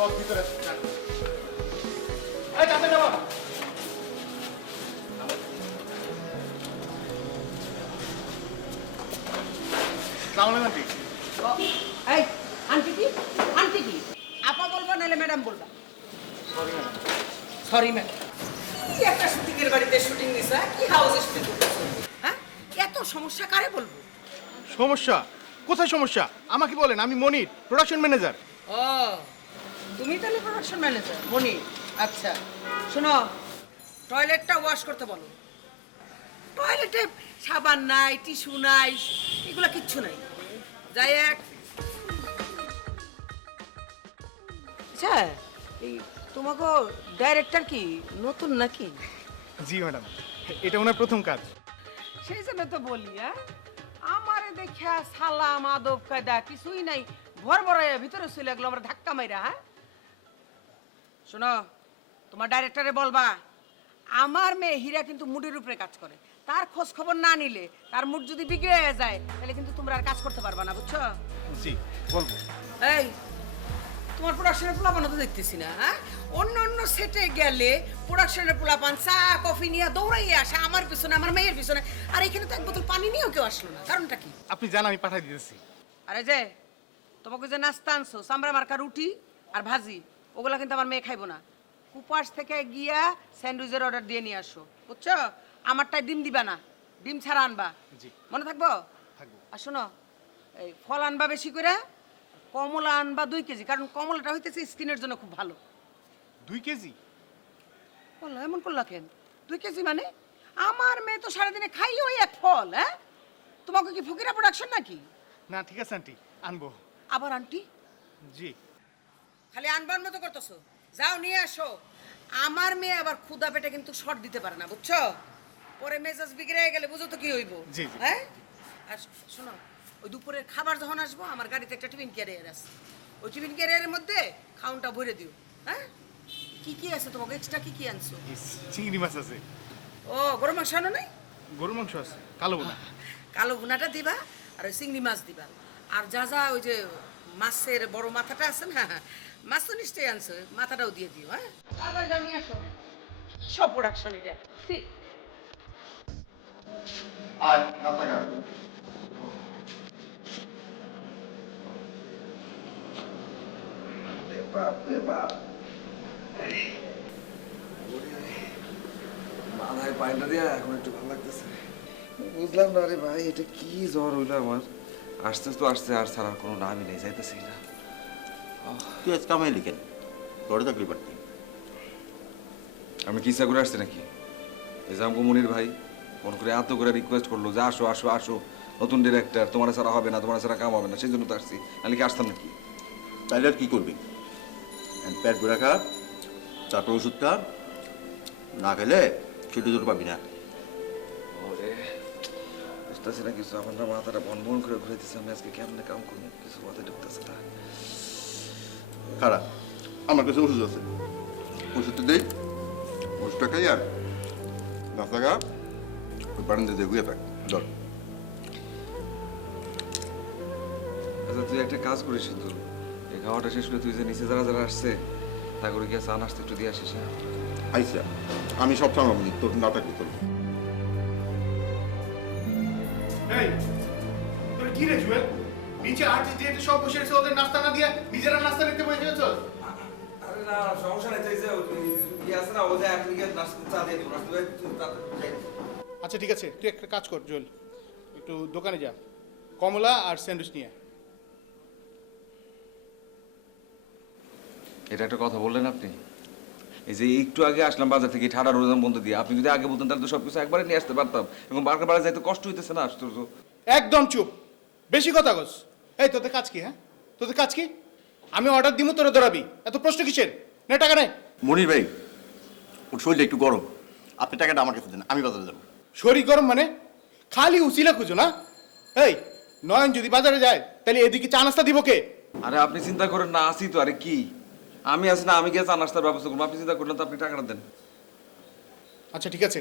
বল ভিতরে এই যাবে যাবো সালাম আলাইকুম আন্টি এই আন্টি কি আন্টি কি আপা বলবো নাহলে ম্যাডাম বলবা সরি ম্যাডাম সরি ম্যাডাম কি একটা শুটিংয়ের বাড়িতে শুটিং দিছা কি হাউসে শুটিং করতেছো হ্যাঁ এত সমস্যা কারে বলবো সমস্যা কোথায় সমস্যা আমাকে বলেন আমি মনির প্রোডাকশন ম্যানেজার ও তুমি তাহলে প্রোডাকশন ম্যানেজার মনি আচ্ছা শোনো টয়লেটটা ওয়াশ করতে বলো টয়লেটে সাবান নাই টিস্যু নাই এগুলো কিচ্ছু নাই যাই এক আচ্ছা এই তোমাকে ডাইরেক্টর কি নতুন নাকি জি ম্যাডাম এটা ওনার প্রথম কাজ সেই জন্য তো বলি হ্যাঁ আমারে দেখা সালাম আদব কায়দা কিছুই নাই ঘর বড়াইয়া ভিতরে চলে গেলো আমরা ধাক্কা মাইরা হ্যাঁ শোনো তোমার ডাইরেক্টরে বলবা আমার মেয়ে হীরা কিন্তু মুডের উপরে কাজ করে তার খোঁজ খবর না নিলে তার মুড যদি বিগড়ে যায় তাহলে কিন্তু তোমরা আর কাজ করতে পারবা না বুঝছো জি বলবো এই তোমার প্রোডাকশনের পোলাপান তো দেখতেছি না হ্যাঁ অন্য অন্য সেটে গেলে প্রোডাকশনের পোলাপান চা কফি নিয়ে দৌড়াইয়ে আসে আমার পিছনে আমার মেয়ের পিছনে আর এখানে তো এক বোতল পানি নিয়েও কেউ আসলো না কারণটা কি আপনি জান আমি পাঠিয়ে দিতেছি আরে যে তোমাকে যে নাস্তা আনছো চামড়া মার্কা রুটি আর ভাজি ওগুলা কিন্তু আমার মেয়ে খাইবো না কুপাস থেকে গিয়া স্যান্ডউইচের অর্ডার দিয়ে নিয়ে আসো বুঝছো আমারটাই ডিম দিবা না ডিম ছাড়া আনবা জি মনে থাকবো থাকবো আর শোনো এই ফল আনবা বেশি করে কমলা আনবা 2 কেজি কারণ কমলাটা হইতেছে স্কিনের জন্য খুব ভালো 2 কেজি বললো এমন করলা কেন 2 কেজি মানে আমার মেয়ে তো সারাদিনে খাই ওই এক ফল হ্যাঁ তোমাকে কি ফকিরা প্রোডাকশন নাকি না ঠিক আছে আন্টি আনবো আবার আন্টি জি খালি আনবার মতো করতেছো যাও নিয়ে আসো আমার মেয়ে আবার ক্ষুধা পেটে কিন্তু শর্ট দিতে পারে না বুঝছো পরে মেজাজ বিগড়ে গেলে বুঝো তো কি হইব জি, জি। হ্যাঁ আর শোনো ওই দুপুরের খাবার যখন আসবো আমার গাড়িতে একটা টিফিন ক্যারিয়ার আছে ওই টিফিন ক্যারিয়ারের মধ্যে খাউনটা ভরে দিও হ্যাঁ কি কি আছে তোমাকে এক্সট্রা কি কি আনছো চিংড়ি মাছ আছে ও গরম মাংস আনো নাই গরু মাংস আছে কালো বোনা কালো ভুনাটা দিবা আর ওই চিংড়ি মাছ দিবা আর যা যা ওই যে মাছের বড় মাথাটা আছে না মাছ তো নিশ্চয়ই আনছো মাথাটাও দিয়ে দিও হ্যাঁ আবার যাও নিয়ে আসো সব প্রোডাকশন এটা ঠিক আয় রাস্তাঘাট মাথায় পানিটা দিয়া এখন একটু ভালো লাগতেছে বুঝলাম না রে ভাই এটা কি জ্বর হইলো আমার আসতে তো আসছে আর ছাড়ার কোনো নামই নেই যাইতেছি না তুই আজ কামাই লিখেন তোরে চাকরি পারতি আমি কি ইচ্ছা করে আসছি নাকি এই যে আমগো মনির ভাই ফোন করে এত করে রিকোয়েস্ট করলো যে আসো আসো আসো নতুন ডিরেক্টর তোমার ছাড়া হবে না তোমার ছাড়া কাম হবে না সেই জন্য তো আসছি নাহলে কি আসতাম নাকি তাইলে আর কি করবি পেট ভরে খা তারপর ওষুধ খা না খেলে ছুটি তোর পাবি না ওরে বুঝতেছি না কিছু আমার না মাথাটা বন বন করে ঘুরেতেছে আমি আজকে কেমনে কাম করবো কিছু মাথায় ঢুকতেছে না খারাপ আমার কাছে ওষুধ আছে ওষুধটা দেই ওষুধটা খাই আর রাস্তাঘাট ওই বারান্দা দিয়ে ঘুরে থাক ধর আচ্ছা তুই একটা কাজ করিস কিন্তু এই খাওয়াটা শেষ করে তুই যে নিচে যারা যারা আসছে তা করে গিয়ে চা নাস্তা একটু দিয়ে আসিস হ্যাঁ আইসা আমি সব সামলাবো তোর না থাকলে তোর এই তোর কি রে জুয়েল নিচে আর্টিস্ট দিয়ে সব বসে এসে ওদের নাস্তা না দিয়ে নিজেরা নাস্তা নিতে বসে গেছো আরে না সমস্যা নেই চাইছে কি আছে না ওদের এক লিগে নাস্তা চা দিয়ে দিব নাস্তা আচ্ছা ঠিক আছে তুই একটা কাজ কর জুয়েল একটু দোকানে যা কমলা আর স্যান্ডউইচ নিয়ে এটা একটা কথা বললেন আপনি এই যে একটু আগে আসলাম বাজার থেকে ঠাডা রোজান বন্ধ দিয়ে আপনি যদি আগে বলতেন তাহলে তো সবকিছু একবারে নিয়ে আসতে পারতাম এবং বারবার বারে যাইতে কষ্ট হইতেছে না আশ্চর্য একদম চুপ বেশি কথা কস এই তোদের কাজ কি হ্যাঁ তোদের কাজ কি আমি অর্ডার দিব তোরা দৌড়াবি এত প্রশ্ন কিসের নে টাকা নে মনির ভাই ওর শরীরটা একটু গরম আপনি টাকাটা আমার কাছে দেন আমি বাজারে যাবো শরীর গরম মানে খালি উচিলা খুঁজো না এই নয়ন যদি বাজারে যায় তাহলে এদিকে চা নাস্তা দিব কে আরে আপনি চিন্তা করেন না আসি তো আরে কি আমি আছি না আমি গিয়ে চা নাস্তার ব্যবস্থা করবো আপনি চিন্তা করলেন তো আপনি টাকাটা দেন আচ্ছা ঠিক আছে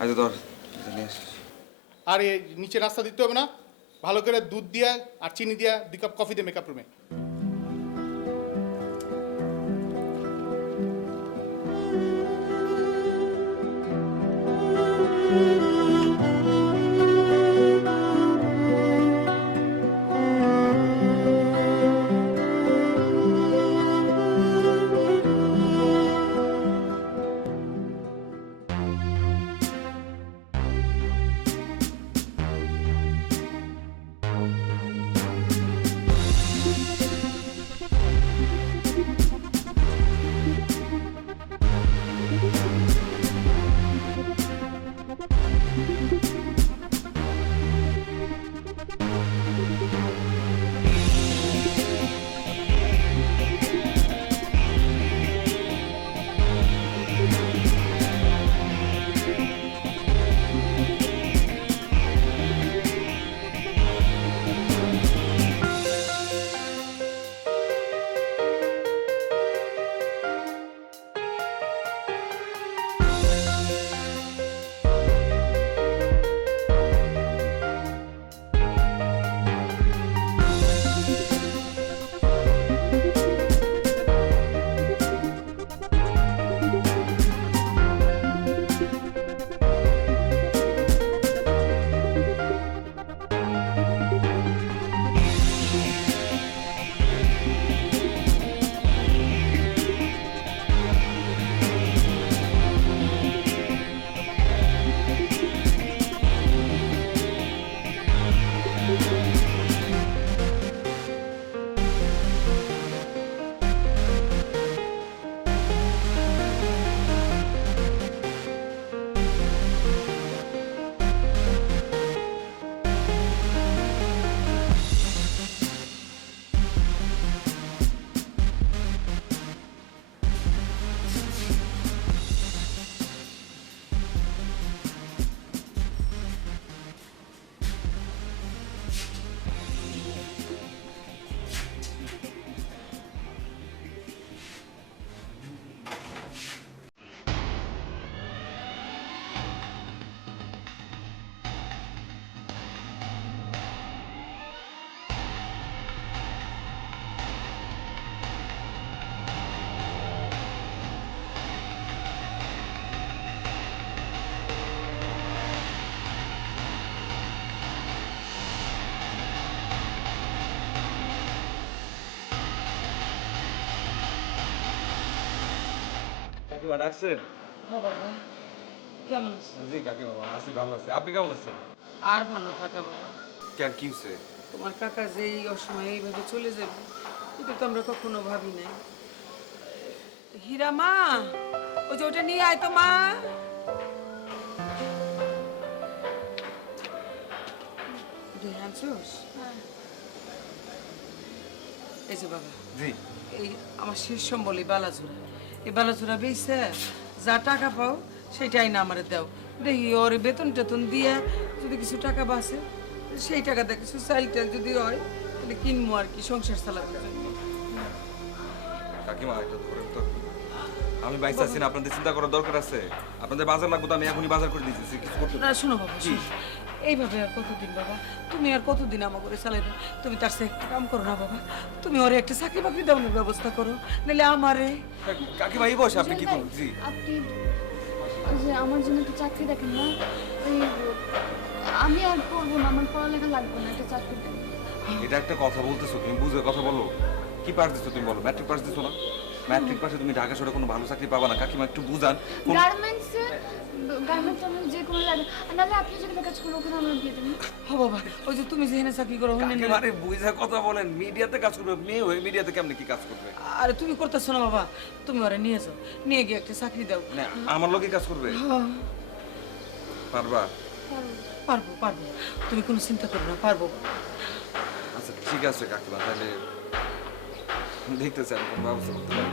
আচ্ছা ধর নিয়ে আসিস আর নিচে নাস্তা দিতে হবে না ভালো করে দুধ দিয়া আর চিনি দিয়া 2 কাপ কফি দিয়ে মেকআপ রুমে। কাকিমা ডাকছেন? হ্যাঁ বাবা, কেমন আছো? জি কাকিমা, আছি ভালো আছি। আপনি কেমন আছেন? আর ভালো থাকা বাবা। কেন কি হয়েছে? তোমার কাকা যে এই অসময়ে এইভাবে চলে যাবে এটা তো আমরা কখনো ভাবি নাই। হীরা মা, ওই যে ওটা নিয়ে আয় তো মা। আনছোস? এই যে বাবা, জি এই আমার শেষ সম্বল এই বালাজোড়া, এই বালাজোড়া বেচে যা টাকা পাও সেটাই না আমারে দাও। দেখি ওর বেতন টেতন দিয়ে যদি কিছু টাকা বাঁচে সেই টাকা দিয়ে কিছু চাল টাল যদি হয় তাহলে কিনবো আর কি, সংসার চালাতে জন্য। কাকিমা এটা ধরেন তো। আমি বাইসে আছি না, আপনাদের চিন্তা করার দরকার আছে। আপনাদের বাজার লাগবে তো আমি এখনই বাজার করে দিতেছি, কিছু করতে না শোনো বাবা, শোনো। এইভাবে আর কতদিন বাবা, তুমি আর কতদিন আমার করে চালাইবে? তুমি তার সাথে একটা কাম করো না বাবা, তুমি ওরে একটা চাকরি বাকরি দেওয়ানোর ব্যবস্থা করো, নাহলে আমারে। কাকিমা এই বসে আপনি কি করুন? জি আপনি ওই যে আমার জন্য একটা চাকরি দেখেন না, ওই আমি আর পড়বো না, আমার পড়ালেখা লাগবে না, একটা চাকরি দেন। এটা একটা কথা বলতেছো, তুমি বুঝে কথা বলো। কি পাস দিছো তুমি বলো? ম্যাট্রিক পাস দিছো না? ম্যাট্রিক পাসে তুমি ঢাকা শহরে কোনো ভালো চাকরি পাবা না। কাকিমা একটু বুঝান। গার্মেন্টসে গার্মেন্টস আমি যে কোনো লাগে, নাহলে আপনি যেখানে কাজ করবো ওখানে আমরা দিয়ে দেবেন। হ বাবা, ওই যে তুমি যেখানে চাকরি করো ওখানে নিয়ে- কাকিমারে বুঝে কথা বলেন। মিডিয়াতে কাজ করবে, মেয়ে হয়ে মিডিয়াতে কেমনে কি কাজ করবে? আরে তুমি করতেছো না বাবা, তুমি ওরে নিয়ে যাও, নিয়ে গিয়ে একটা চাকরি দাও। না আমার লোকে কাজ করবে হ্যাঁ, পারবা? পারবো পারবো, তুমি কোনো চিন্তা করো না, পারবো। আচ্ছা ঠিক আছে কাকিমা, তাহলে দেখতেছি আমি কোনো ব্যবস্থা করতে পারি।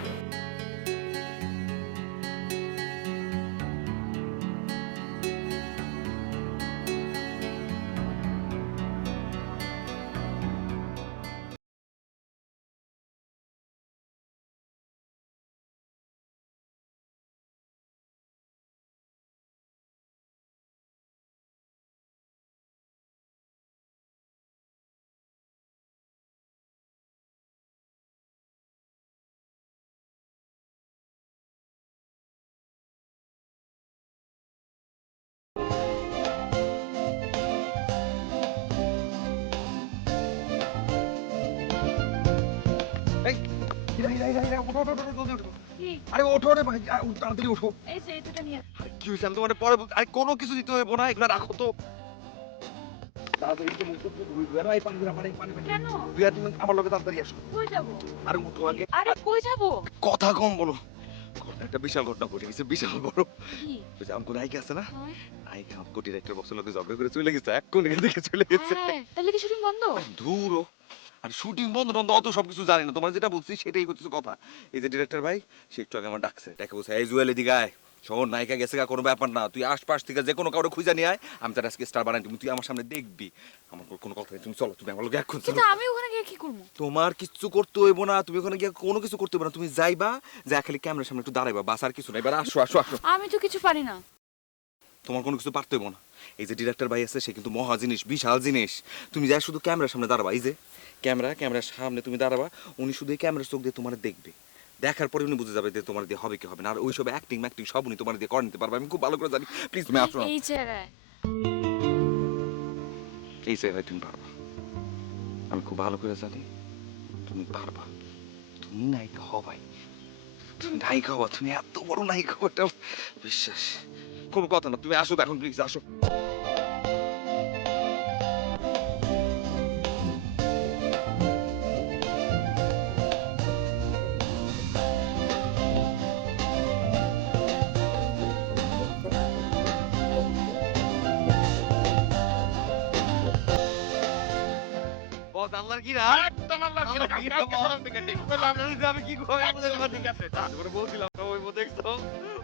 কি? আরে ওঠো রে ভাই, তাড়াতাড়ি ওঠো। এই যে এটা নিয়ে আরে কি হয়েছে আমি তোমার পরে আরে কোনো কিছু দিতে হইব না, এগুলা রাখো তো। তাড়াতাড়ি একটু মুখ টুক ধুই দিও। আরে পানি পানি। কেন? দুই আর তুমি আমার লগে তাড়াতাড়ি আসো। কই যাব? আরে উঠো আগে। আরে কই যাব? কথা কম বলো। একটা বিশাল ঘটনা ঘটে গেছে, বিশাল বড়। কি? ওই যে আমগো নায়িকা আছে না, হ্যাঁ? নায়িকা কোটি একটা বছর লোকে ঝগড়া করে চলে গেছে, এখন এখান থেকে চলে গেছে। হ্যাঁ, তাহলে কি শুটিং বন্ধ? ধুরো, আর শুটিং বন্ধ টন্ধ অত সবকিছু জানি না, তোমার যেটা বলছি সেটাই হচ্ছে কথা। এই যে ডিরেক্টর ভাই, সে একটু আগে আমার ডাকছে, ডাকে বলছে এই জুয়েল এদিকে আয়, শোন নায়িকা গেছে গা, কোনো ব্যাপার না, তুই আশপাশ থেকে যে কোনো কাউকে খুঁজে নিয়ে আয়, আমি তার আজকে স্টার বানাই তুমি, তুই আমার সামনে দেখবি। আমার কোনো কথা নেই, তুমি চলো, তুমি আমার লোক এখন চলো। কিন্তু আমি ওখানে গিয়ে কি করব? তোমার কিচ্ছু করতে হইব না, তুমি ওখানে গিয়ে কোনো কিছু করতে হবে না, তুমি যাইবা, যা খালি ক্যামেরার সামনে একটু দাঁড়াইবা, বাস আর কিছু না। এবার আসো আসো আসো। আমি তো কিছু পারি না। তোমার কোনো কিছু পারতে হইব না। এই যে ডিরেক্টর ভাই আছে, সে কিন্তু মহা জিনিস, বিশাল জিনিস। তুমি যা শুধু ক্যামেরার সামনে দাঁড়াবা, এই যে ক্যামেরার সামনে তুমি দাঁড়াবা, উনি শুধু এই ক্যামেরার চোখ দিয়ে তোমার দেখবে, দেখার পরে উনি বুঝে যাবে যে তোমার দিয়ে হবে কি হবে না। আর ওইসব অ্যাক্টিং ম্যাক্টিং সব উনি তোমার দিয়ে করে নিতে পারবে, আমি খুব ভালো করে জানি। প্লিজ তুমি আসো না। এই জায়গায় এই জায়গায় তুমি পারবা, আমি খুব ভালো করে জানি তুমি পারবা। তুমি নায়িকা হবাই, তুমি নায়িকা হবা, তুমি এত বড় নায়িকা হবা, এটা বিশ্বাস, কোনো কথা না। তুমি আসো তো এখন, প্লিজ আসো। বস আল্লাহর কি না, একদম আল্লাহ কি রাখা, কি কালকে বল? সকাল থেকে ঠিক পেলাম। আমি কি করে একদম ঠিক আছে, যা। তারপরে বলছিলাম না, ওই দেখছো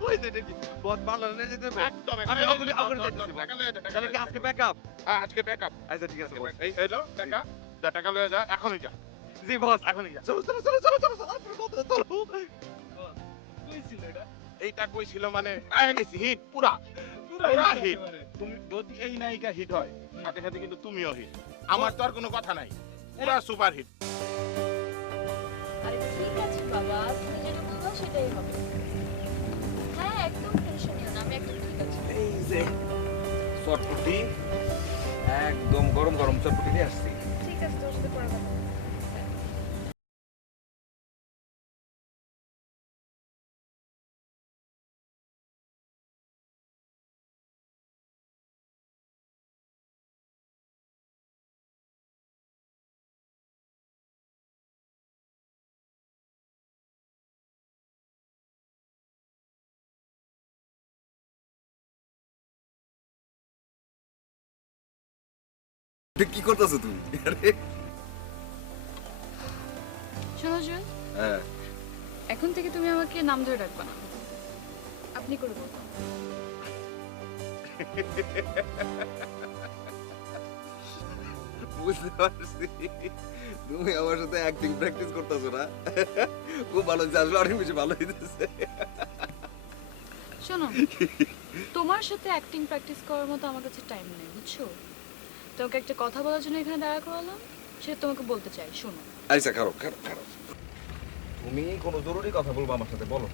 ওই যে দেখি বস পার্লার নিয়ে যেতে হবে। একদম, আমি একদম। ওখানে ওখানে যাইতেছি বস। টাকা লয়ে যা, টাকা তাহলে লয়ে কি যা। আজকে ব্যাকআপ? হ্যাঁ, আজকে ব্যাকআপ। আচ্ছা ঠিক আছে বস। এই এলো টাকা, যা টাকা লয়ে যা, এখনই যা, জি বস। এখনই যা। চলো চলো চলো চলো চলো চলো, আপনার কথা চলো। কই ছিল এটা? এইটা কই ছিল মানে আয় গেছি হিট পুরা পুরা হিট। তুমি যদি এই নায়িকা হিট হয়, সাথে সাথে কিন্তু তুমিও হিট। আমার তো আর কোনো কথা নাই, পুরা সুপার হিট। আরে ঠিক আছে বাবা, তুমি যেটা বলবা সেটাই হবে। হ্যাঁ, একদম টেনশন নিও না, আমি একদম ঠিক আছি। এই যে চটপটি, একদম গরম গরম চটপটি নিয়ে আসছি। ঠিক আছে, তোর সাথে পরে কথা হবে। এটা কি করতেছো তুমি? আরে শোনো জুয়েল, হ্যাঁ, এখন থেকে তুমি আমাকে নাম ধরে ডাকবা না, আপনি করে বলবো। বুঝতে পারছি তুমি আমার সাথে অ্যাক্টিং প্র্যাকটিস করতেছো না। খুব ভালো হচ্ছে, আসলে অনেক বেশি ভালো হইতেছে। শোনো, তোমার সাথে অ্যাক্টিং প্র্যাকটিস করার মতো আমার কাছে টাইম নেই, বুঝছো? তোমাকে একটা কথা বলার জন্য এখানে দাঁড়া করালাম, সেটা তোমাকে বলতে চাই, শোনো। আচ্ছা খারো খারো খারো, তুমি কোনো জরুরি কথা বলবো আমার সাথে, বলো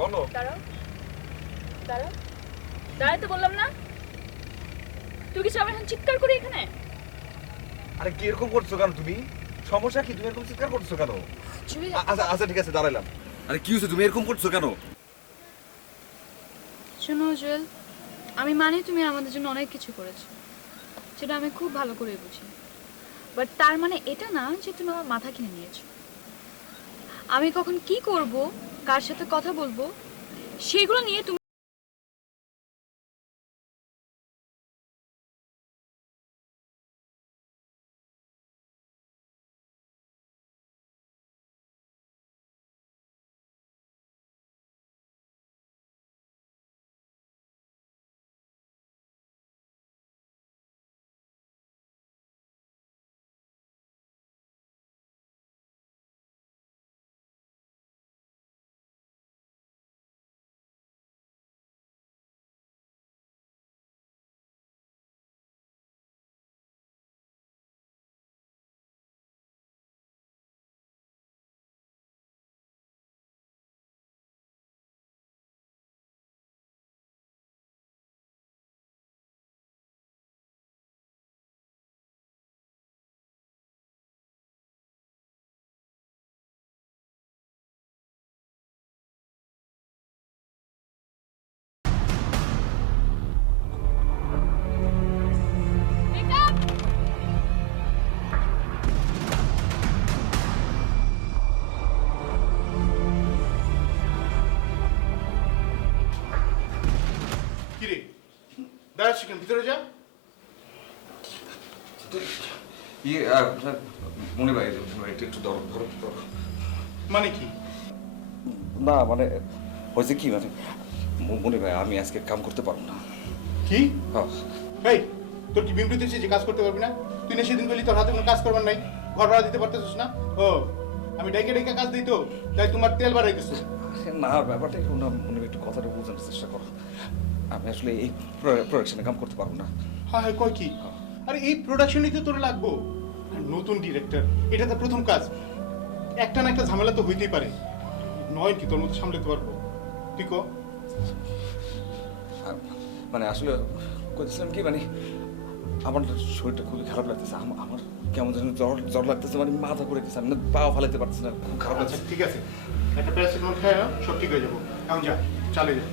বলো। দাঁড়াও দাঁড়াও দাঁড়াতে বললাম না? তুই কিছু আমি এখন চিৎকার করি এখানে? আরে কি এরকম করছো কেন তুমি? সমস্যা কি, তুমি এরকম চিৎকার করছো কেন? জুয়েল, আচ্ছা আচ্ছা ঠিক আছে, দাঁড়াইলাম। আরে কি হয়েছে, তুমি এরকম করছো কেন? শোনো জুয়েল, আমি মানি তুমি আমাদের জন্য অনেক কিছু করেছো, সেটা আমি খুব ভালো করে বুঝি, বাট তার মানে এটা না যে তুমি আমার মাথা কিনে নিয়েছো। আমি কখন কি করব, কার সাথে কথা বলবো, সেগুলো নিয়ে তুমি আছিস কেন? ভিতরে যা। ইয়ে মনে ভাই একটু ধরো ধরো ধরো। মানে কি? না মানে হয়েছে কি মানে মনে ভাই আমি আজকে কাম করতে পারবো না। কি? হ্যাঁ এই তোর কি বিমৃত হচ্ছে যে কাজ করতে পারবি না? তুই না সেদিন বলি তোর হাতে কোনো কাজ করবার নাই, ঘর ভাড়া দিতে পারতেছিস না? ও আমি ডাইকে ডাইকে কাজ দিই তো, তাই তোমার তেল বাড়াই গেছে। না ব্যাপারটা একটু না মনে একটু কথাটা বোঝানোর চেষ্টা করো। আমি আসলে এই প্রোডাকশনে কাম করতে পারবো না। হ্যাঁ হ্যাঁ, কয় কি? আরে এই প্রোডাকশনই তো তোর লাগবো। আর নতুন ডিরেক্টর, এটা তো প্রথম কাজ। একটা না একটা ঝামেলা তো হইতেই পারে, নয় কি তোর মতো সামলাতে পারবো? তুই কো। মানে আসলে বলছিলাম কি মানে আমার শরীরটা খুবই খারাপ লাগতেছে। আমার কেমন যেন জ্বর জ্বর লাগতেছে, মানে মাথা ঘুরে গেছে, আমি না পাও ফালাতে পারতেছি না, খুব খারাপ লাগছে। আচ্ছা ঠিক আছে, একটা প্যারাসিটামল খেয়ে নাও, সব ঠিক হয়ে যাবো। এখন যা, চালে যা,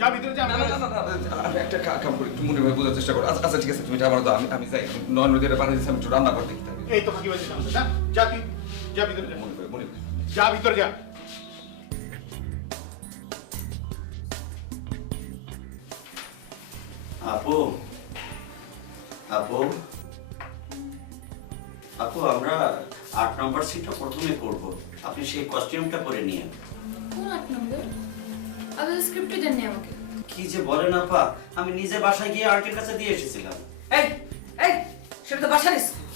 যা ভিতরে যা। না না না আমি একটা কাম করি, একটু মনে ভাবে বোঝার চেষ্টা করো। আচ্ছা ঠিক আছে তুমি আমার দাও, আমি যাই নয় নদীটা পানি দিচ্ছি, আমি একটু রান্না করতে থাকি। এই তো ফাঁকি বাজি না, যা তুই, যা ভিতরে যা, মনে ভাবে যা ভিতরে যা। আপু আপু আপু আমরা 8 নম্বর সিটটা প্রথমে করব, আপনি সেই কস্টিউমটা করে নিয়ে। কোন 8 নম্বর? আগে স্ক্রিপ্টে দেন নি আমাকে। কি যে বলেন আপা, আমি নিজে বাসায় গিয়ে আর্টের কাছে দিয়ে এসেছিলাম। এই এই সেটা তো বাসার স্ক্রিপ্ট,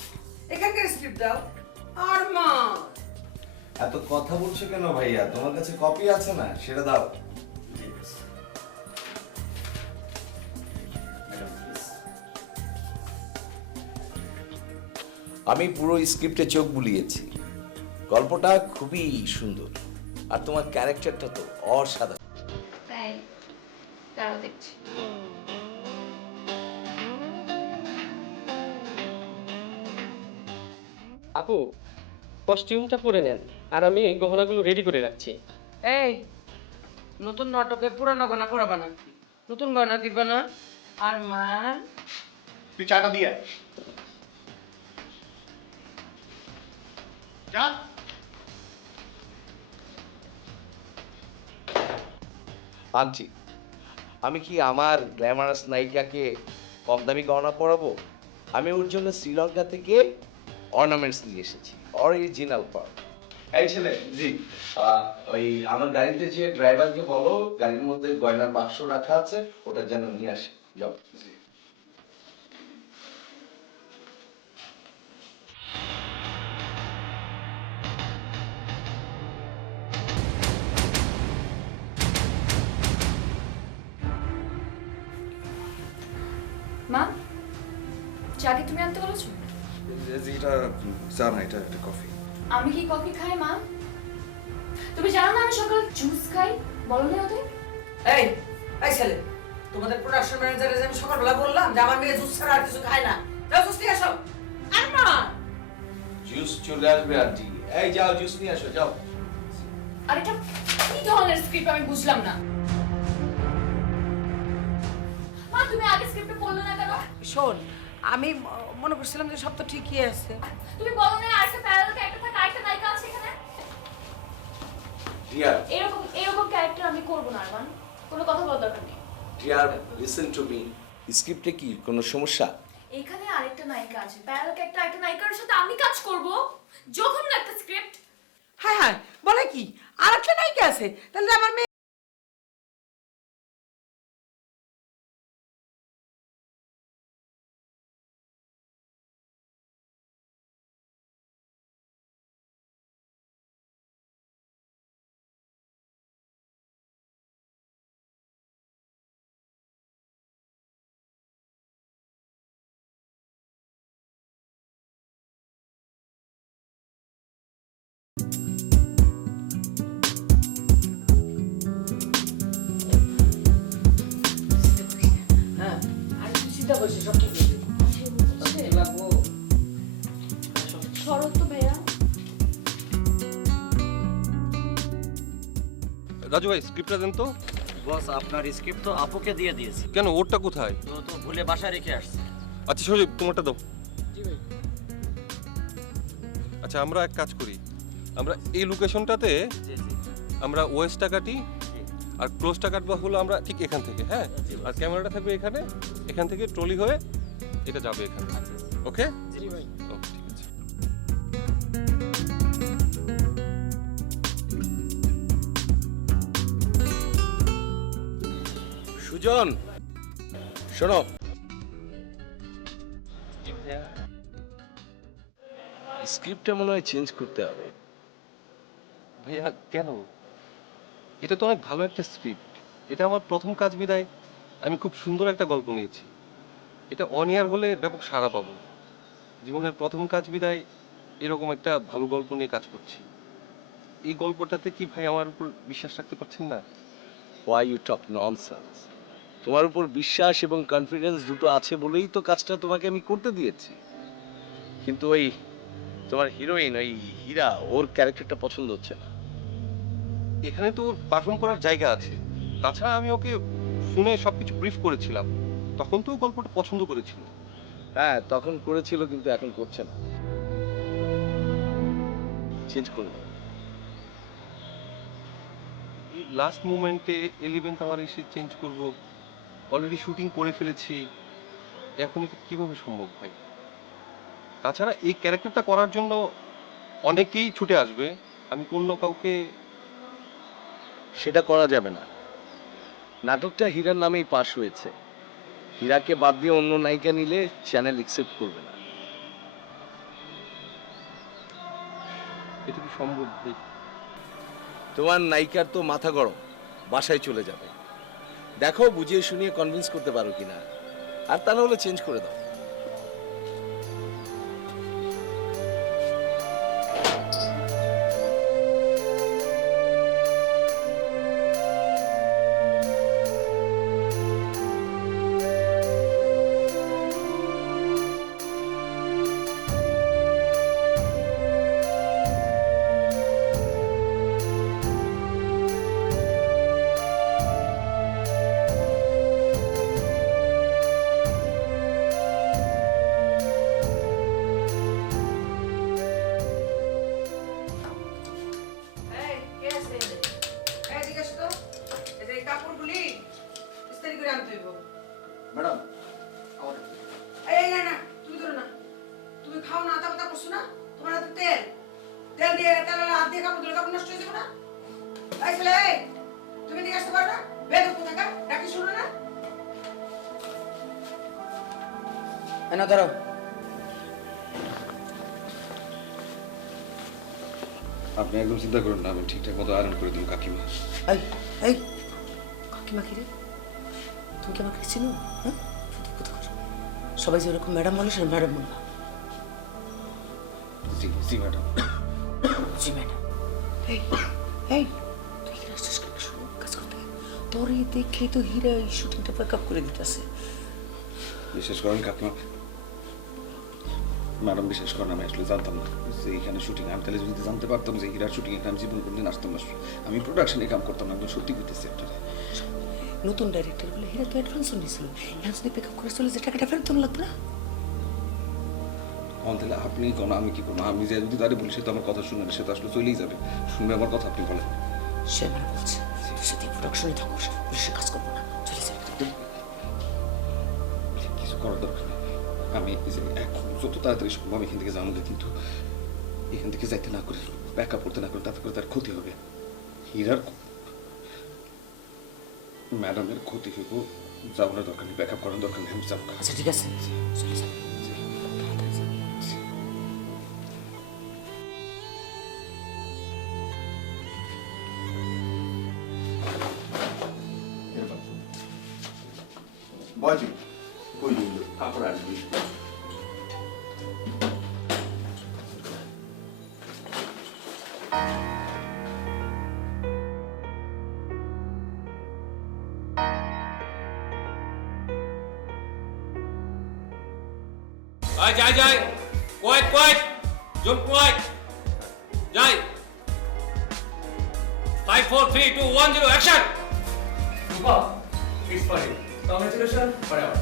এখানকার স্ক্রিপ্ট দাও। আর মা এত কথা বলছো কেন ভাইয়া? তোমার কাছে কপি আছে না, সেটা দাও। জি, ব্যাস। Madam, please. আমি পুরো স্ক্রিপ্টে চোখ বুলিয়েছি। গল্পটা খুবই সুন্দর, আর তোমার ক্যারেক্টারটা তো অসাধারণ। তাই দাঁড়াও দেখছি। আপু কস্টিউমটা পরে নেন, আর আমি এই গহনাগুলো রেডি করে রাখছি। এই নতুন নাটকে পুরানো গয়না পরাবা না, নতুন গয়না দিবা না। আর মা তুই চাটা দিয়ে আয়। যা। আন্টি, আমি কি আমার গ্ল্যামারাস নায়িকাকে কম দামি গহনা পরাবো? আমি ওর জন্য শ্রীলঙ্কা থেকে অর্নামেন্টস নিয়ে এসেছি, অরিজিনাল পার। এই ছেলে, জি ওই আমার গাড়িতে যে ড্রাইভারকে বলো গাড়ির মধ্যে গয়নার বাক্স রাখা আছে, ওটা যেন নিয়ে আসে। যাও। মা চা কি তুমি আনতে বলেছো? এটা চা না, এটা একটা কফি। আমি কি কফি খাই মা? তুমি জানো না আমি সকালে জুস খাই? বলো না ওদের। এই এই ছেলে, তোমাদের প্রোডাকশন ম্যানেজারে যে আমি সকালবেলা বললাম যে আমার মেয়ে জুস ছাড়া আর কিছু খায় না, যাও জুস নিয়ে আসো। আর মা জুস চলে আসবে আন্টি। এই যাও জুস নিয়ে আসো, যাও। আর এটা কি ধরনের স্ক্রিপ্ট আমি বুঝলাম না। মা তুমি আগে স্ক্রিপ্টে পড়লে না কেন? শোন, আমি মনে করছিলাম যে সব তো ঠিকই আছে। তুমি বলো না আরেকটা প্যারালাল ক্যারেক্টার থাকে, আরেকটা নায়িকা আছে এখানে। ডিয়ার, এরকম ক্যারেক্টার আমি করব না আরমান, কোনো কথা বলার দরকার নেই। Dear listen to me. স্ক্রিপ্টে কি কোনো সমস্যা? এখানে আরেকটা নায়িকা আছে, প্যারালাল ক্যারেক্টার আরেকটা নায়িকার সাথে আমি কাজ করব, যখন না একটা স্ক্রিপ্ট। হ্যাঁ হ্যাঁ, বলে কি আর একটা নায়িকা আছে, তাহলে আমার মেয়ে হ্যাঁ আর তুই চিন্তা করছিস সব ঠিক হয়ে যাবে। শরৎ তো ভাইয়া। রাজু ভাই স্ক্রিপ্টটা দেন তো। বস আপনার স্ক্রিপ্ট তো আপুকে দিয়ে দিয়েছি, কেন ওরটা কোথায়? তো ভুলে বাসায় রেখে আসছে। আচ্ছা সজীব তোমারটা দাও। আচ্ছা আমরা এক কাজ করি, আমরা এই লোকেশনটাতে জি জি আমরা ওয়েস্টটা কাটি, আর ক্লোজটা কাটবো হলো আমরা ঠিক এখান থেকে, হ্যাঁ? আর ক্যামেরাটা থাকবে এখানে, এখান থেকে ট্রলি হয়ে এটা যাবে এখানে। ওকে? জি ভাই। ওকে, ঠিক আছে। সুজন, শোনো, স্ক্রিপ্টটা মনে হয় চেঞ্জ করতে হবে। ভাইয়া কেন? এটা তো অনেক ভালো একটা স্ক্রিপ্ট। এটা আমার প্রথম কাজ বিদায় আমি খুব সুন্দর একটা গল্প নিয়েছি। এটা অন এয়ার হলে ব্যাপক সাড়া পাবো। জীবনের প্রথম কাজ বিদায় এরকম একটা ভালো গল্প নিয়ে কাজ করছি। এই গল্পটাতে কি ভাই আমার উপর বিশ্বাস রাখতে পারছেন না? Why you talk nonsense? তোমার উপর বিশ্বাস এবং কনফিডেন্স দুটো আছে বলেই তো কাজটা তোমাকে আমি করতে দিয়েছি। কিন্তু ওই তোমার হিরোইন, ওই হীরা, ওর ক্যারেক্টারটা পছন্দ হচ্ছে না। এখানে তো পারফর্ম করার জায়গা আছে। তাছাড়া আমি ওকে ফোনে সবকিছু ব্রিফ করেছিলাম, তখন তো ও গল্পটা পছন্দ করেছিল। হ্যাঁ, তখন করেছিল, কিন্তু এখন করছে না। চেঞ্জ করবে। এই লাস্ট মোমেন্টে 11th আওয়ার এসে চেঞ্জ করব? অলরেডি শুটিং করে ফেলেছি, এখন এটা কিভাবে সম্ভব ভাই? তাছাড়া এই ক্যারেক্টারটা করার জন্য অনেকেই ছুটে আসবে, আমি অন্য কাউকে। সেটা করা যাবে না। নাটকটা হীরার নামেই পাশ হয়েছে। হীরাকে বাদ দিয়ে অন্য নায়িকা নিলে চ্যানেল অ্যাকসেপ্ট করবে না। এটা কি সম্ভব ভাই? তোমার নায়িকার তো মাথা গরম, বাসায় চলে যাবে। দেখো বুঝিয়ে শুনিয়ে কনভিন্স করতে পারো কিনা, আর তা না হলে চেঞ্জ করে দাও। এই, কে আছে? এই, এদিকে এসো তো। এই যে এই কাপড়গুলি ইস্ত্রি করে আনতে হইব। ম্যাডাম, এই, না, তুমি ধরো না। তুমি খাও না, আতা পাতা করছো না? তোমার হাতে তেল। তেল দিয়ে, তেল হাত দিয়ে কাপড় ধুলে কাপড় নষ্ট হয়ে যাবে না? এই ছেলে, এই, তুমি এদিকে আসতে পারো না? বেদ কোথাকার, ডাকি শুনো না? এই না, ধরো। আপনি একদম চিন্তা করুন না, আমি ঠিকঠাক মতো আয়রন করে দিন কাকিমা। এই, এই, কাকিমা কি রে? তুমি কি আমাকে চিনো? হ্যাঁ? সবাই যে ওরকম ম্যাডাম বলে, সেটা ম্যাডাম বলবা। জি জি ম্যাডাম। জি ম্যাডাম। এই, এই, তুই কি আসছিস কেন শুরু কাজ করতে? তোর এই দেখেই তো হীরা এই শুটিংটা ব্যাকআপ করে দিতেছে। বিশেষ করেন কাকিমা, ম্যাডাম বিশেষ করেন আমি আসলে জানতাম না যে এখানে শুটিং। আমি তাহলে যদি জানতে পারতাম যে হীরার শুটিং এখানে, আমি জীবন কোনদিন আসতাম না। আমি প্রোডাকশনে কাম করতাম না, একদম সত্যি করতেছি আপনারা। নতুন ডাইরেক্টর বলে হীরা তো অ্যাডভান্স নিয়েছিল। এখন যদি ব্যাকআপ করে চলে যে টাকাটা ফেরত দেওয়া লাগবে না? তাহলে আপনি কোনো, আমি কি কোনো? আমি যে যদি তারে বলি, সে তো আমার কথা শুনে না, সে তো আসলে চলেই যাবে। শুনবে আমার কথা, আপনি বলেন। সে মানে বলছে তুই সাথে প্রোডাকশনে থাকো, পুলিশের কাজ করবো না, চলে যাবে। কিছু করার দরকার নেই। আমি এই যে এখন যত তাড়াতাড়ি সম্ভব এখান থেকে জানলে, কিন্তু এখান থেকে যাইতে না করে, ব্যাকআপ করতে না করে, তাতে করে তার ক্ষতি হবে। হীরার, ম্যাডামের ক্ষতি হইব। যাওয়ার দরকার নেই, ব্যাকআপ করার দরকার নেই, আমি যাবো। আচ্ছা ঠিক আছে, চলে যাবে। বাজি কই দিল কাপড় আসবি। যাই কোয়াইট জোন কোয়াইট যাই 5 4 3 2 1 0 action. Super. It's funny. Congratulations forever.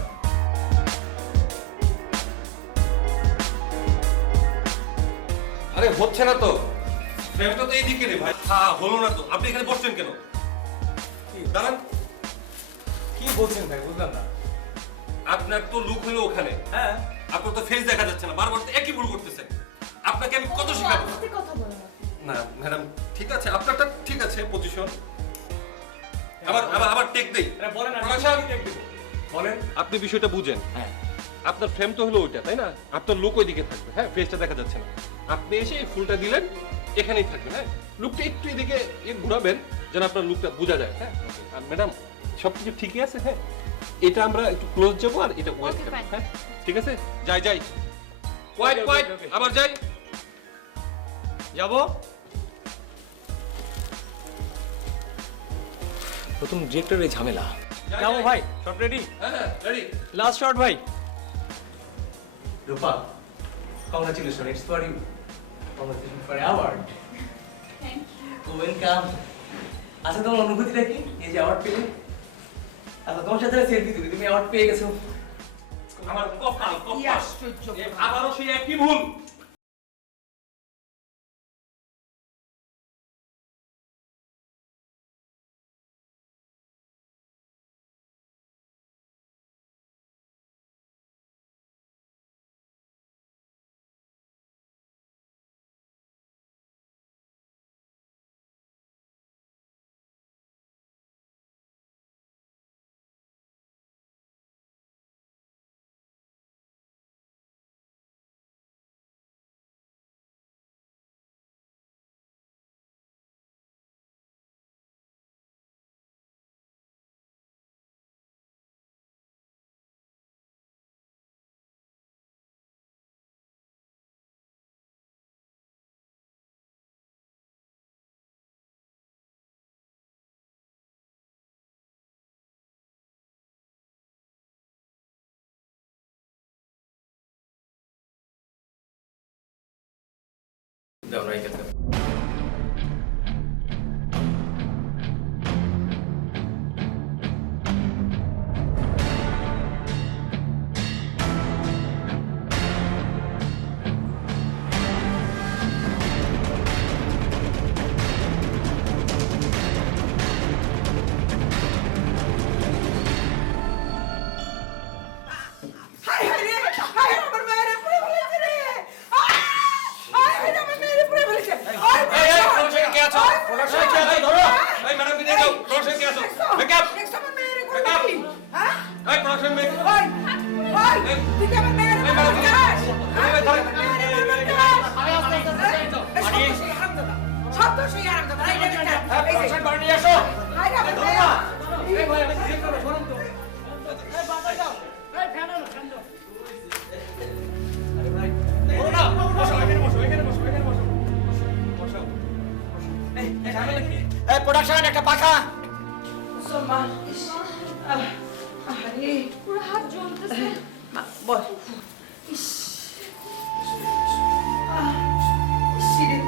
আরে হচ্ছে না তো, ফ্রেমটা তো এইদিকে রে ভাই। হ্যাঁ হলো না তো, আপনি এখানে বসছেন কেন? দাঁড়ান, কি বলছেন ভাই বুঝলাম না। আপনার তো লুক হলো ওখানে, হ্যাঁ আপনার তো ফেস দেখা যাচ্ছে না, বারবার তো একই ভুল করতেছেন। আপনাকে আমি কত শিখাবো? কথা বলো না। না ম্যাডাম, ঠিক আছে, আপনারটা ঠিক আছে পজিশন। আবার আবার আবার টেক দেই। আরে বলেন না, প্রকাশ সাহেব, কি টেক দিব? বলেন। আপনি বিষয়টা বুঝেন। হ্যাঁ। আপনার ফ্রেম তো হলো ওইটা, তাই না? আপনার লুক ওইদিকে থাকবে, হ্যাঁ, ফেসটা দেখা যাচ্ছে না। আপনি এসে এই ফুলটা দিলেন, এখানেই থাকবে, হ্যাঁ। লুকটা একটু এদিকে ঘোরাবেন যেন আপনার লুকটা বোঝা যায়, হ্যাঁ। আর ম্যাডাম, সবকিছু ঠিকই আছে, হ্যাঁ। এটা আমরা একটু ক্লোজ যাবো আর এটা ওয়েট Okay, করবো, fine. হ্যাঁ। ঠিক আছে, যাই যাই। Wait Okay, wait, okay. আবার যাই। যাবো। নতুন ডিরেক্টরের ঝামেলা। যাই, যাবো যাই। ভাই, শট রেডি? হ্যাঁ, রেডি। লাস্ট শট ভাই। Rupa, congratulation, it's for you. Congratulation for award. Thank you. Welcome. আচ্ছা, তোমার অনুভূতিটা কি এই যে অ্যাওয়ার্ড পেলে? আচ্ছা, তোমার সাথে সেলফি তুলি, তুমি অ্যাওয়ার্ড পেয়ে গেছো। আমার কপাল কি কপাল। আশ্চর্য এ আবারও সেই একই ভুল। দাও রাইট দাও। হাই হাই রে, হাই আমার মেয়েরে পুরো ফেলেছে রে। হাই হাই আমার মেয়েরে পুরো ফেলেছে। এই এই প্রোডাকশন কে আছো? প্রোডাকশন কে আছো? ধরো। এই ম্যাডাম বিদায় দাও। প্রোডাকশন কে আছো? মেকআপ। দেখছো আমার মেয়েরে কোন Make up. কি? হ্যাঁ? এই প্রোডাকশন মেকআপ। ওই ওই তুই কি আমার মেয়েরে এই মারতে ম্যাডাম, চাস? এই ধর। সব তো সেই হারামজাদা। এই যে প্রোডাকশন বাড়ি নিয়ে আসো। হাই রে আমার মেয়ে। এই ভাই, আমি ঠিক করো, শোনেন তো। এই বাবা যাও। এই ফ্যান আনো, ফ্যান দাও। আরে ভাই, বলো না। বসো, এখানে বসো, এখানে বসো, এখানে বসো। বসো। এই ঝামেলা কি? এই প্রোডাকশন একটা পাখা। সোমা আরে পুরো হাত জ্বলতেছে। বস শিরে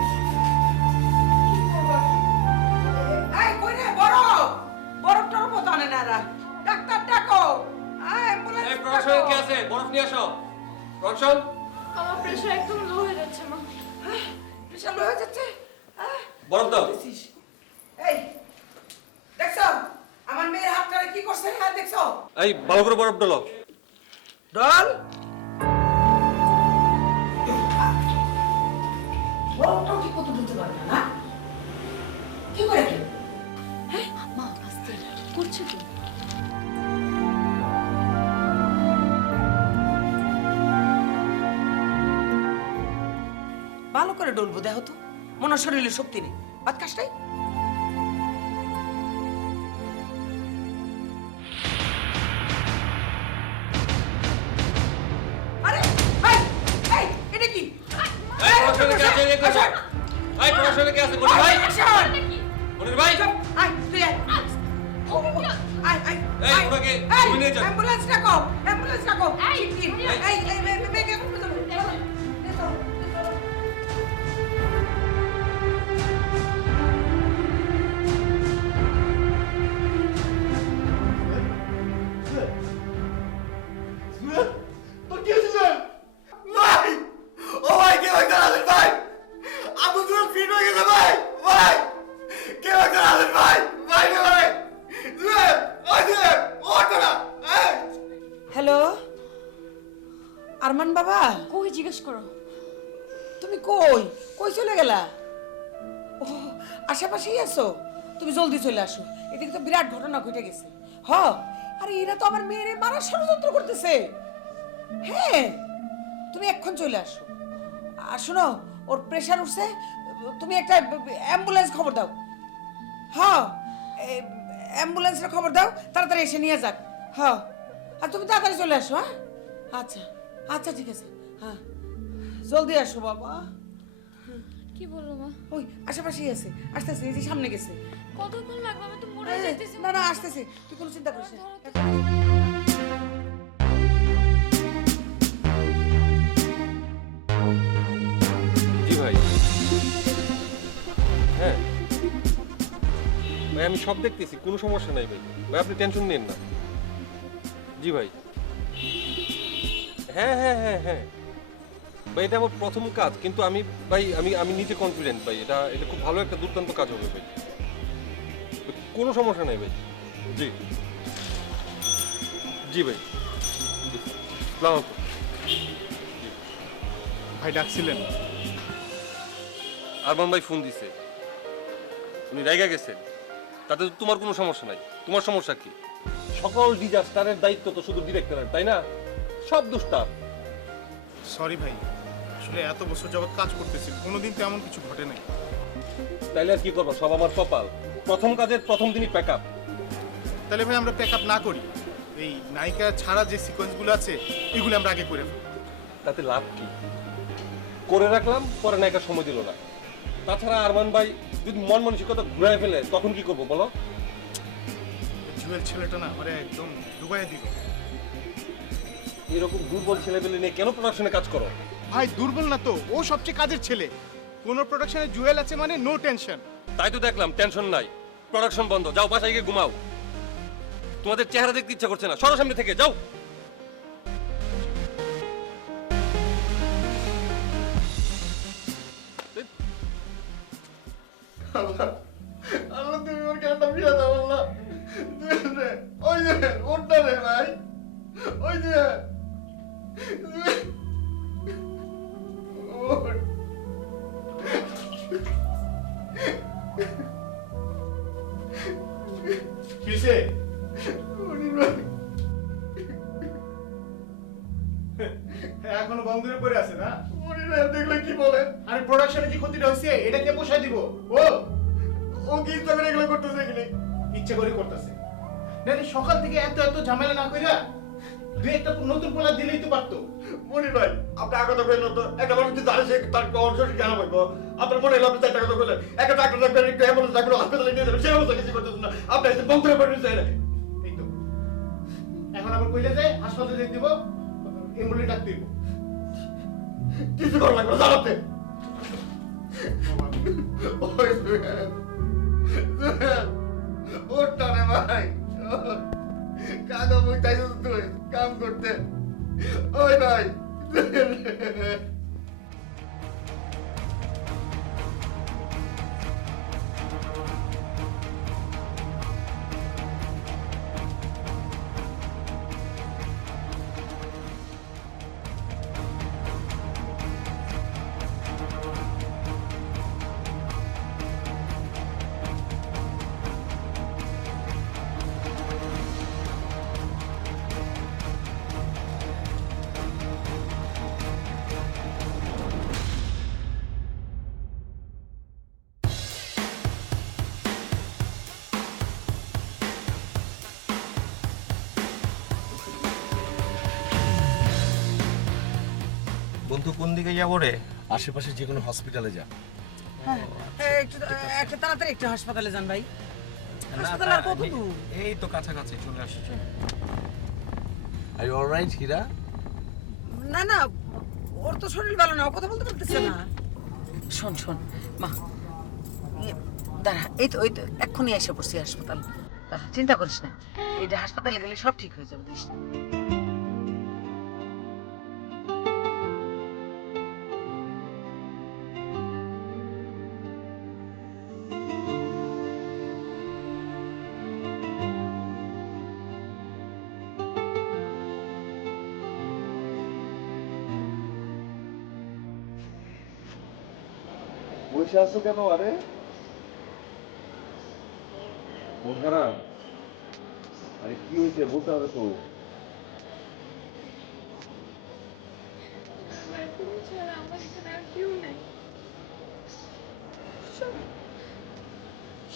এই কই রে বরফ টরফ তো আনে না রা ডাক্তার ডাকো অ্যাম্বুলেন্স এই প্রোডাকশন কে আছে? বরফ নিয়ে আসো। প্রোডাকশন। আমার প্রেশার একদম লো হয়ে যাচ্ছে মা। প্রেশার লো হয়ে যাচ্ছে বরফ দাও। এই দেখছো আমার মেয়ের হাতটারে কি করছে হ্যাঁ দেখছো এই ভালো করে বরফ ডালো। ডল বরফটাও ঠিক মতো দিতে পারবে না কি করে কি মা আস্তে করছে তো। ভালো করে ডলবো দেখো তো মনে শরীরে শক্তি নেই বাদ কাজটাই আরে এই এই এটা কি এই প্রোডাকশন কে আছে? এই দেখো। এই প্রোডাকশন কে আছে? বলি ভাই। বলি ভাই। আয় তুই আয় আয় আয় এই, ওনাকে তুমি নিয়ে যাও। অ্যাম্বুলেন্স ডাকো অ্যাম্বুলেন্স ডাকো এই, এই মেয়েকে ভাই, ও ভাই, কেউ একজন আসেন ভাই। আবু জুল ফিট হয়ে গেছে ভাই। ভাই, কেউ একজন আসেন ভাই। ভাই রে ভাই, জিজ্ঞেস করো। তুমি কই কই চলে গেলা? ও আশেপাশেই আছো? তুমি জলদি চলে আসো, এদিকে তো বিরাট ঘটনা ঘটে গেছে। হ, আরে এরা তো আমার মেয়েরে মারার ষড়যন্ত্র করতেছে। হ্যাঁ, তুমি এক্ষণ চলে আসো। আর শোনো, ওর প্রেশার উঠছে, তুমি একটা অ্যাম্বুলেন্স খবর দাও। হ্যাঁ, অ্যাম্বুলেন্সের খবর দাও, তাড়াতাড়ি এসে নিয়ে যাক। হ্যাঁ, আর তুমি তাড়াতাড়ি চলে আসো। হ্যাঁ, আচ্ছা আচ্ছা ঠিক আছে। হ্যাঁ, জলদি আসো বাবা। কি বললো মা? ওই আশেপাশেই আছে, আসতেছে, এই যে সামনে গেছে। কতক্ষণ লাগবে? আমি তো মরে এই, যাইতেছি। না না আসতেছে, তুই কোনো চিন্তা করিস না। জি ভাই। হ্যাঁ ভাই, আমি সব দেখতেছি, কোনো সমস্যা নাই ভাই। ভাই আপনি টেনশন নেন না। জি ভাই। হ্যাঁ হ্যাঁ হ্যাঁ হ্যাঁ ভাই, এটা আমার প্রথম কাজ, কিন্তু আমি ভাই আমি নিজে কনফিডেন্ট ভাই, এটা এটা খুব ভালো একটা দুর্দান্ত কাজ হবে ভাই। কোনো সমস্যা নাই ভাই। জি জি ভাই। জি। আসসালামু আলাইকুম। ভাই ডাকছিলেন? আরমান ভাই ফোন দিছে, উনি রাইগা গেছেন। তাতে তো তোমার কোনো সমস্যা নাই। তোমার সমস্যা কি? সকল ডিজাস্টারের দায়িত্ব তো শুধু ডিরেক্টরের, তাই না? সব দোষ তার। সরি ভাই, আসলে এত বছর যাবত কাজ করতেছি, কোনোদিন তেমন কিছু ঘটে নাই। তাইলে আর কি করবো, সব আমার কপাল। প্রথম কাজের প্রথম দিনই প্যাক আপ। তাহলে ভাই আমরা প্যাক আপ না করি, এই নায়িকা ছাড়া যে সিকোয়েন্সগুলো আছে এগুলো আমরা আগে করে ফেলি। তাতে লাভ কি? করে রাখলাম, পরে নায়িকা সময় দিল না। তাছাড়া আরমান ভাই যদি মন মানসিকতা ঘুরায় ফেলে, তখন কি করবো বলো? জুয়েল ছেলেটা না মানে একদম ডুবাইয়ে দিল। এরকম দুর্বল ছেলেপেলে নিয়ে কেন প্রোডাকশনে কাজ করো? ভাই দুর্বল না তো, ও সবচেয়ে কাজের ছেলে। কোনো প্রোডাকশনে জুয়েল আছে মানে নো টেনশন। তাই তো দেখলাম, টেনশন নাই, প্রোডাকশন বন্ধ, যাও বাসায় গিয়ে ঘুমাও। তোমাদের চেহারা দেখতে ইচ্ছা করছে না, সরো সামনে থেকে যাও। আল্লাহ তুমি ওর কানটা ফিরে দাও আল্লাহ। ওই যে ওরটা রে ভাই, ওই যে কিসে এখনো বন্ধুরে পড়ে আছে না? দেখলে কি বলেন? আরে প্রোডাকশনে যে ক্ষতিটা হয়েছে এটা কে পোষায় দিব? ও ও কি ইচ্ছা করে এগুলো করতেছে এগুলি? ইচ্ছা করে করতেছে। নাহলে সকাল থেকে এত এত ঝামেলা না কইরা দুই একটা নতুন পোলা দিলেই তো পারতো। মনির ভাই আপনি আগে কথা বললেন তো, একটা মানুষ যদি জানে সে তার অর্জন জ্ঞান পাইবো। আপনার মনে হলো আপনি চারটা কথা বললেন, একটা ডাক্তার ডাক্তার একটু অ্যাম্বুলেন্স ডাক্তার হাসপাতালে নিয়ে যাবেন, সেই অবস্থা কিছু করতেছেন না। আপনি এসে বন্ধুরে পড়ে চাই না। এই তো এখন আবার কইলে যায় হাসপাতালে দিয়ে দিব, অ্যাম্বুলেন্স ডাকতে দিব। কিছু করা লাগবে না, জানাতে ওই জুয়েল, জুয়েল ওরটা রে ভাই, কাদা বইতাইছিস তুই কাম করতে। ওই ভাই জুয়েল রে। বন্ধু কোন দিকে যাবো রে? আশেপাশে যে কোনো হসপিটালে যা। হ্যাঁ, একটু তাড়াতাড়ি একটু হাসপাতালে যান ভাই। হাসপাতাল আর কত দূর? এই তো কাছাকাছি চলে আসছে। আর ইউ অলরাইট হীরা? না না, ওর তো শরীর ভালো না, ও কথা বলতে পারতেছে না। শোন শোন মা, দাঁড়া, ওই তো এক্ষুনি এসে পড়ছি হাসপাতাল। দাঁড়া, চিন্তা করিস না, এইটা হাসপাতালে গেলে সব ঠিক হয়ে যাবে। দিস না। বসে আছো কেন? আরে মন খারাপ? আরে কি হয়েছে বলতে হবে তো। তুমি ছাড়া আমার এখানে আর কেউ নাই।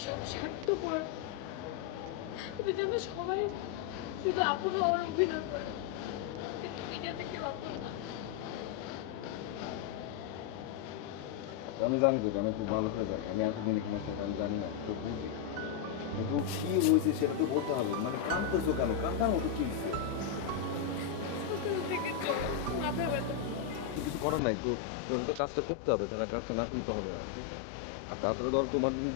সব স্বার্থপর। তুমি জানো সবাই শুধু আপন হওয়ার অভিনয় করে, কিন্তু দুনিয়াতে কেউ আপন না। আমি জানি তো, আমি খুব ভালো করে জানি। আমি এতদিন এখানে থাকি, আমি জানি না তো বুঝি। কিন্তু কি হয়েছে সেটা তো বলতে হবে। মানে কাঁদতেছো কেন? কান্দার মতো কি হয়েছে? মাথা ব্যথা। কিছু করার নাই তো, তোর তো কাজটা করতে হবে, তারা কাজটা না করতে হবে না। আর তাছাড়া ধর তোমার যদি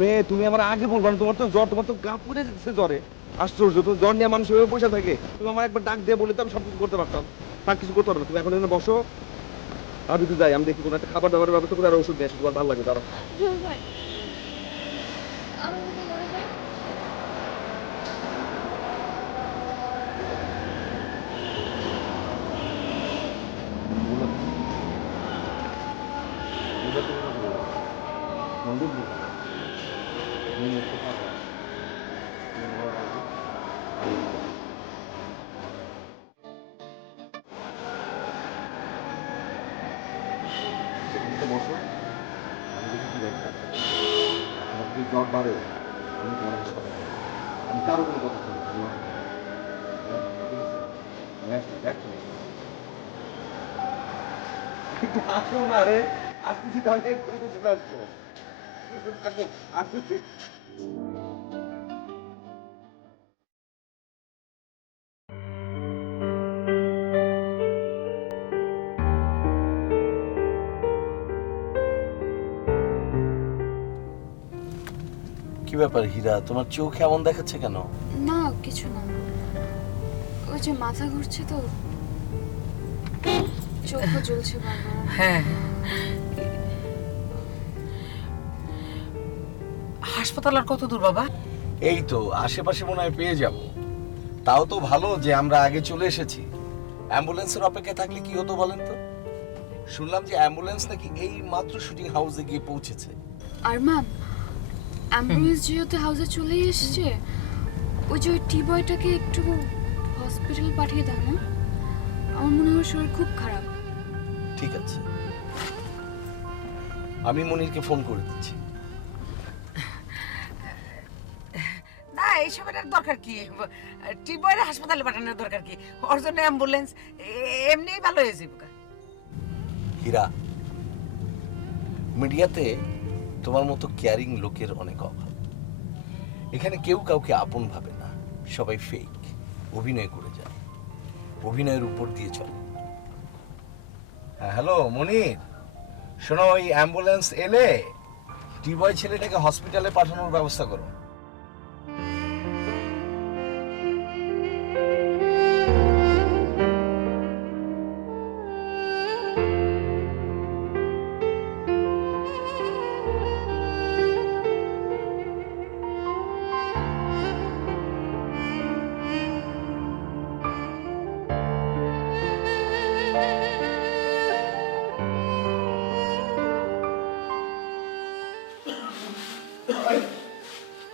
রে, তুমি আমার আগে বলবা না, তোমার তো জ্বর, তোমার তো গা পুড়ে যাচ্ছে জ্বরে। আশ্চর্য, তো জ্বর নিয়ে মানুষ এভাবে বসে থাকে। তুমি আমার একবার ডাক দিয়ে বলে তো আমি সব কিছু করতে পারতাম। আর কিছু করতে পারবে না। তুমি এখন এখানে বসো, আমি তো যাই, আমি দেখি কোনো একটা খাবার দাবারের ব্যবস্থা করে আর ওষুধ নিয়ে আসি, তোমার ভালো লাগে তারা। ভাই আমার কথা মনে হয় বসো, আমি দেখি কি ব্যবস্থা আছে। তোমার যদি জ্বর বাড়ে, আমি তোমার হাসপাতালে যাবো। আমি কারো কোনো কথা শুনবো না। আমি আসছি, এক্ষুনি। একটু আসো না রে, আসতেছি তো, আমি এক্ষুনি তো চলে আসবো। আসো, আসতেছি। কি ব্যাপার হীরা, তোমার চোখ এমন দেখাচ্ছে কেন? না, কিছু না। ওই যে মাথা ঘুরছে তো, চোখও জ্বলছে বারবার। হ্যাঁ, হাসপাতাল আর কত দূর বাবা? এই তো আশেপাশে মনে হয় পেয়ে যাব। তাও তো ভালো যে আমরা আগে চলে এসেছি। অ্যাম্বুলেন্সের অপেক্ষায় থাকলে কি হতো বলেন তো? শুনলাম যে অ্যাম্বুলেন্স নাকি এই মাত্র শুটিং হাউসে গিয়ে পৌঁছেছে। আর ম্যাম, অ্যাম্বুলেন্স যেহেতু হাউসে চলে এসছে, ওই যে ওই টি বয়টাকে একটু হসপিটাল পাঠিয়ে দাও না। আমার মনে হয় শরীর খুব খারাপ। ঠিক আছে, আমি মনিরকে ফোন করে দিচ্ছি। না, এইসবের আর দরকার কি? টিবয়ের হাসপাতালে পাঠানোর দরকার কি? ওর জন্য অ্যাম্বুলেন্স এমনিই ভালো হয়ে যাবে। হীরা, মিডিয়াতে তোমার মতো কেয়ারিং লোকের অনেক অভাব। এখানে কেউ কাউকে আপন ভাবে না, সবাই ফেক, অভিনয় করে যায়, অভিনয়ের উপর দিয়ে চলে। হ্যাঁ, হ্যালো মনির, শোনো, ওই অ্যাম্বুলেন্স এলে টিবয় ছেলেটাকে হসপিটালে পাঠানোর ব্যবস্থা করো।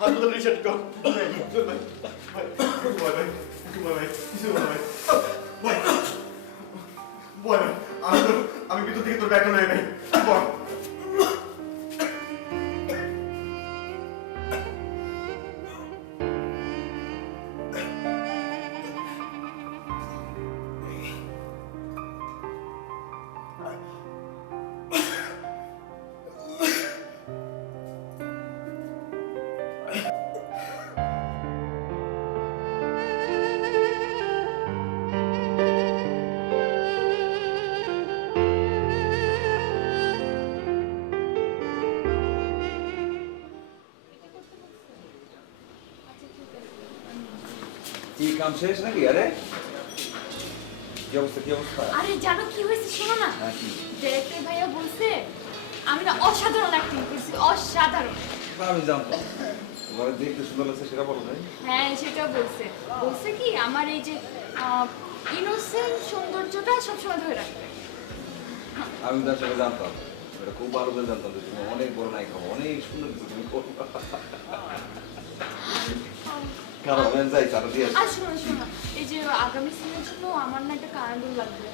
হাসপাতাল রিসেট কর। ভাই, ভাই, কিছু ভাই। ভাই, বল, আমি ভিতর থেকে তোর ব্যাগটা লয়ে নাই। বল। কি কাম শেষ নাকি? আরে কি অবস্থা, কি অবস্থা? আরে জানো কি হয়েছে, শোনো না। হ্যাঁ, কি? ডিরেক্টর ভাইয়া বলছে আমি না অসাধারণ অ্যাক্টিং করছি, অসাধারণ। আমি জানতাম তোমার দেখতে সুন্দর লাগছে, সেটা বলো নাই? হ্যাঁ, সেটা বলছে। বলছে কি আমার এই যে ইনোসেন্ট সৌন্দর্যটা সবসময় ধরে রাখবে। আমি তো আসলে জানতাম, এটা খুব ভালো করে জানতাম যে তুমি অনেক বড় নায়িকা হবে, অনেক সুন্দর কিছু তুমি করবে। কারণ আমি যাই চাটা দিয়ে আসি। আর শোনো শোনো, এই যে আগামী সিনের জন্য আমার না একটা কারেন্ট লাগবে,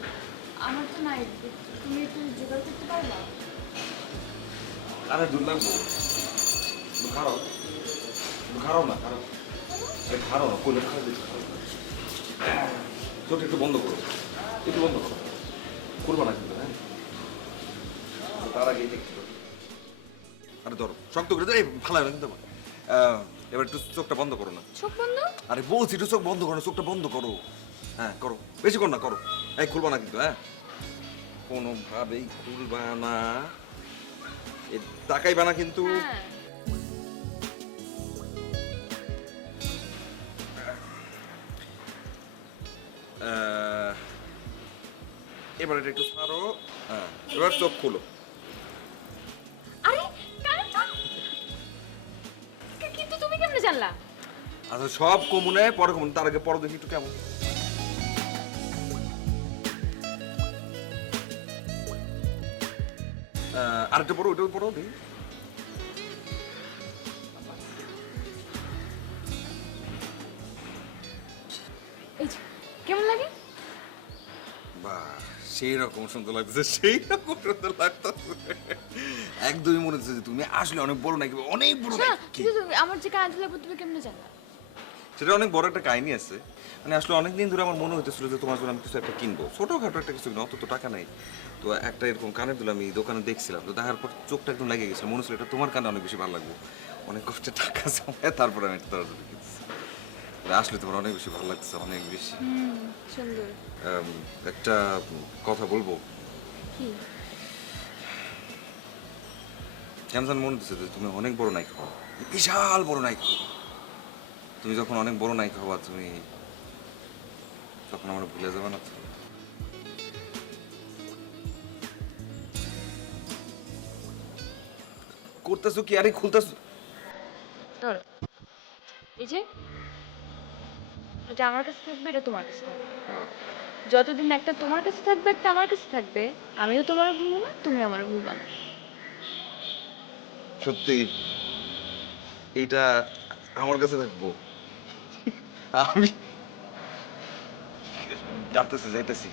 আমার তো নাই, তুমি একটু জোগাড় করতে পারবা? আরে দূর লাগবো, তুমি খারাপ, তুমি খারাপ না, খারাপ খারাপ না, কোলে খারাপ দিচ্ছ, চোখটা একটু বন্ধ করো, একটু বন্ধ করো, করবো না কিন্তু, হ্যাঁ তার আগে দেখতে পারো। আরে ধরো শক্ত করে ধরো, এই ভালো না কিন্তু এবার একটু চোখটা বন্ধ করো না। চোখ বন্ধ? আরে বলছি একটু চোখ বন্ধ করো না, চোখটা বন্ধ করো, হ্যাঁ করো, বেশি করো না, করো, এই খুলবা না কিন্তু, হ্যাঁ কোনোভাবেই খুলবা না, এই তাকাইবা না কিন্তু। হ্যাঁ। এবার এটা একটু ছাড়ো, হ্যাঁ এবার চোখ খুলো। আরে কারেন্ট কিন্তু তুমি কেমনে জানলা? আচ্ছা সব কমুনে পরে কমুন, তার আগে পরে দেখি একটু কেমন। আরেকটা পড়ো, ওইটাও পড়ো দেখি। এই যে কেমন লাগে? বাহ সেই রকম সুন্দর লাগতেছে, সেই রকম সুন্দর লাগতেছে, একদমই মনে হচ্ছে যে তুমি আসলে অনেক বড় নাকি, অনেক বড় শোনো, নাকি। কিন্তু আমার যে কারেন্ট লাগবে তুমি কেমনে জানলা? সেটা অনেক বড় একটা কাহিনী আছে, মানে আসলে অনেকদিন ধরে আমার মনে হইতেছিল যে তোমার জন্য আমি কিছু একটা কিনবো, ছোটখাটো একটা কিছু কিনবো, অত তো টাকা নাই। তো একটা এরকম কানের দুল আমি দোকানে দেখছিলাম, তো দেখার পর চোখটা একদম লেগে গেছিল, মনে হচ্ছিল এটা তোমার কানে অনেক বেশি ভালো লাগবে, অনেক কষ্টে টাকা জমায় তারপরে আমি একটা দরজা কিনছি। আসলে তোমার অনেক বেশি ভালো লাগছে, অনেক বেশি। সুন্দর। একটা কথা বলবো, কি? কেন জানি মনে হচ্ছে যে তুমি অনেক বড় নায়িকা হও, বিশাল বড় নায়িকা হও। তুমি যখন অনেক বড় নায়িকা হবা, তুমি তখন আমার ভুলে যাবে না তো? করতেছো কি? আরে খুলতেছো। ধরো এই যে এটা আমার কাছে থাকবে, এটা তোমার কাছে থাকবে, যতদিন একটা তোমার কাছে থাকবে একটা আমার কাছে থাকবে, আমিও তোমার ভুলবো না, তুমি আমার ভুলবা না। সত্যি এইটা আমার কাছে থাকবো? আমি যাইতেছি যাইতেছি,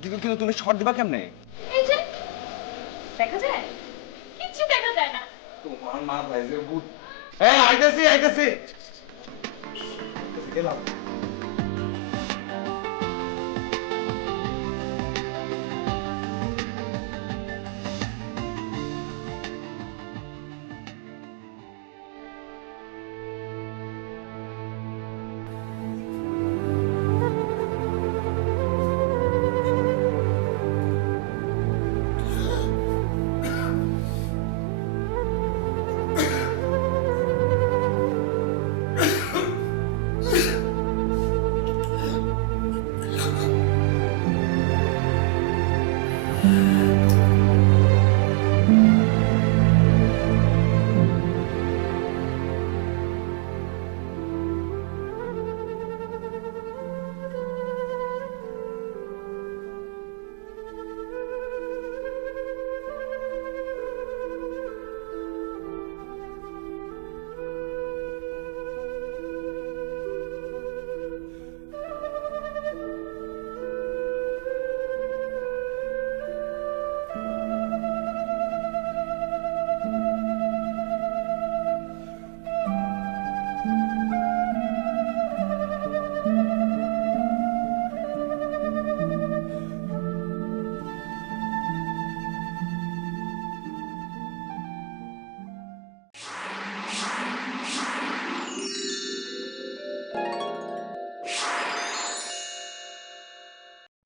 কিন্তু কিন্তু তুমি শর্ট দিবা কেমনে? এই যে দেখা যায়, কিচ্ছু দেখা যায় না। তোমার মা ভাই যে ভূত। হ্যাঁ আইতেছি আইতেছি, গেলাম।